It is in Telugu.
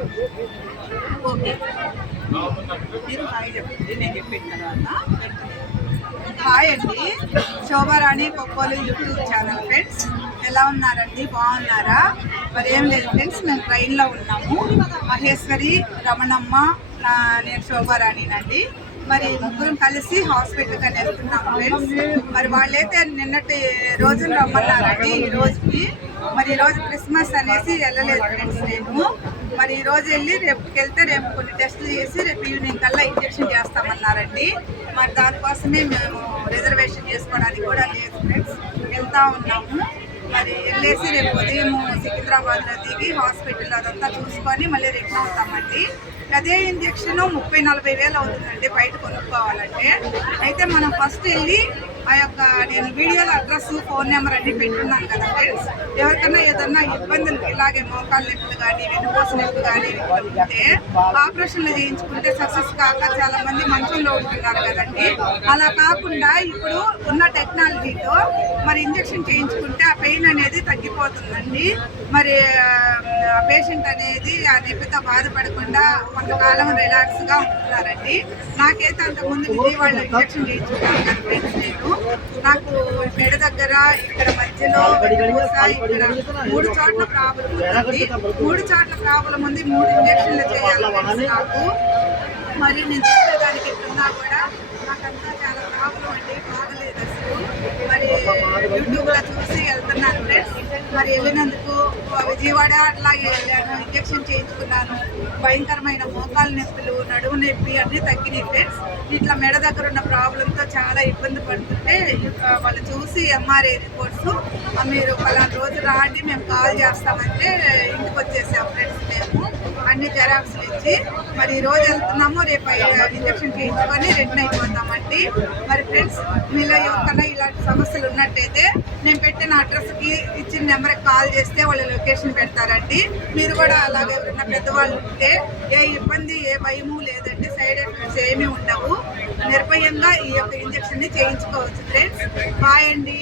ఓకే, మీరు హాయ్ చెప్పండి, నేను చెప్పిన తర్వాత హాయ్ అండి. శోభారాణి కొక్కోలు యూట్యూబ్ ఛానల్ ఫ్రెండ్స్, ఎలా ఉన్నారండి? బాగున్నారా? మరి ఏం లేదు ఫ్రెండ్స్, మేము ట్రైన్లో ఉన్నాము. మహేశ్వరి, రమణమ్మ, నేను శోభారాణినండి. మరి ముగ్గురం కలిసి హాస్పిటల్కి అని వెళ్తున్నాము ఫ్రెండ్స్. మరి వాళ్ళైతే నిన్నటి రోజున రమ్మన్నారండి ఈ రోజుకి. మరి ఈరోజు క్రిస్మస్ అనేసి వెళ్ళలేదు ఫ్రెండ్స్ నేను. మరి ఈరోజు వెళ్ళి రేపుకి వెళ్తే రేపు కొన్ని టెస్టులు చేసి రేపు ఈవినింగ్ కల్లా ఇంజెక్షన్ చేస్తామన్నారండి. మరి దానికోసమే మేము రిజర్వేషన్ చేసుకోవడానికి కూడా లేదు ఫ్రెండ్స్, వెళ్తూ ఉన్నాము. మరి వెళ్ళేసి రేపు ఉదయం సికింద్రాబాద్లో దిగి హాస్పిటల్ అదంతా చూసుకొని మళ్ళీ రిటర్న్ అవుతామండి. అదే ఇంజక్షన్ 30-40 వేలు అవుతుందండి బయట కొనుక్కోవాలంటే. అయితే మనం ఫస్ట్ వెళ్ళి ఆ యొక్క నేను వీడియోలో అడ్రస్, ఫోన్ నెంబర్ అన్నీ పెట్టున్నాను కదా ఫ్రెండ్స్. ఎవరికైనా ఏదన్నా ఇబ్బందులు ఇలాగే మోకాళ్ళ నొప్పులు కానీ వెన్నుపూస నొప్పులు కానీ ఉంటే ఆపరేషన్లు చేయించుకుంటే సక్సెస్ కాక చాలా మంది మంచంలో ఉంటున్నారు కదండి. అలా కాకుండా ఇప్పుడు ఉన్న టెక్నాలజీతో మరి ఇంజక్షన్ చేయించుకుంటే ఆ పెయిన్ అనేది తగ్గిపోతుందండి. మరి ఆ పేషెంట్ అనేది ఆ నొప్పితో బాధపడకుండా కొంతకాలం రిలాక్స్గా ఉంటున్నారండి. నాకైతే అంతకుముందు విజయవాడలో ఇంజక్షన్ చేయించుకున్నాను కదా ఫ్రెండ్స్. నాకు మెడ దగ్గర, ఇక్కడ మధ్యలో, ఇక్కడ 3 చోట్ల ప్రాబ్లం ఉంది. 3 చోట్ల ప్రాబ్లం ఉంది. 3 ఇంజక్షన్లు చేయాలి నాకు. మరి నేను చూసేదానికి ఎట్లున్నా కూడా నాకంతా చాలా ప్రాబ్లం అండి, బాగలేదు అసలు. మరి యూట్యూబ్లో చూసి వెళ్తున్నాను ఫ్రెండ్స్. మరి వెళ్ళినందుకు విజయవాడ అట్లాగే వెళ్ళాను, ఇంజక్షన్ చేయించుకున్నాను. భయంకరమైన మోకాలు నొప్పులు, నడుము నొప్పి అన్నీ తగ్గినాయి ఫ్రెండ్స్. ఇట్లా మెడ దగ్గర ఉన్న ప్రాబ్లంతో చాలా ఇబ్బంది పడుతుంటే వాళ్ళు చూసి ఎంఆర్ఐ రిపోర్ట్స్ మీరు పలానా రోజు రాండి మేము కాల్ చేస్తామంటే ఇంటికి వచ్చేసాం ఫ్రెండ్స్. మేము అన్ని జెరాక్స్లు ఇచ్చి మరి ఈరోజు వెళ్తున్నాము, రేపు ఇంజక్షన్ చేయించుకొని రిటర్న్ అయిపోతామండి. మరి ఫ్రెండ్స్, మీలో ఎవరికైనా ఇలాంటి సమస్యలు ఉన్నట్టయితే నేను పెట్టిన అడ్రస్కి ఇచ్చిన నెంబర్కి కాల్ చేస్తే వాళ్ళు లొకేషన్ పెడతారండి. మీరు కూడా అలాగే ఎవరైనా పెద్దవాళ్ళు ఉంటే ఏ ఇబ్బంది, ఏ భయము లేదండి, సైడ్ ఎఫెక్ట్స్ ఏమీ ఉండవు. నిర్భయంగా ఈ యొక్క ఇంజక్షన్ని చేయించుకోవచ్చు ఫ్రెండ్స్. బాయ్ అండి.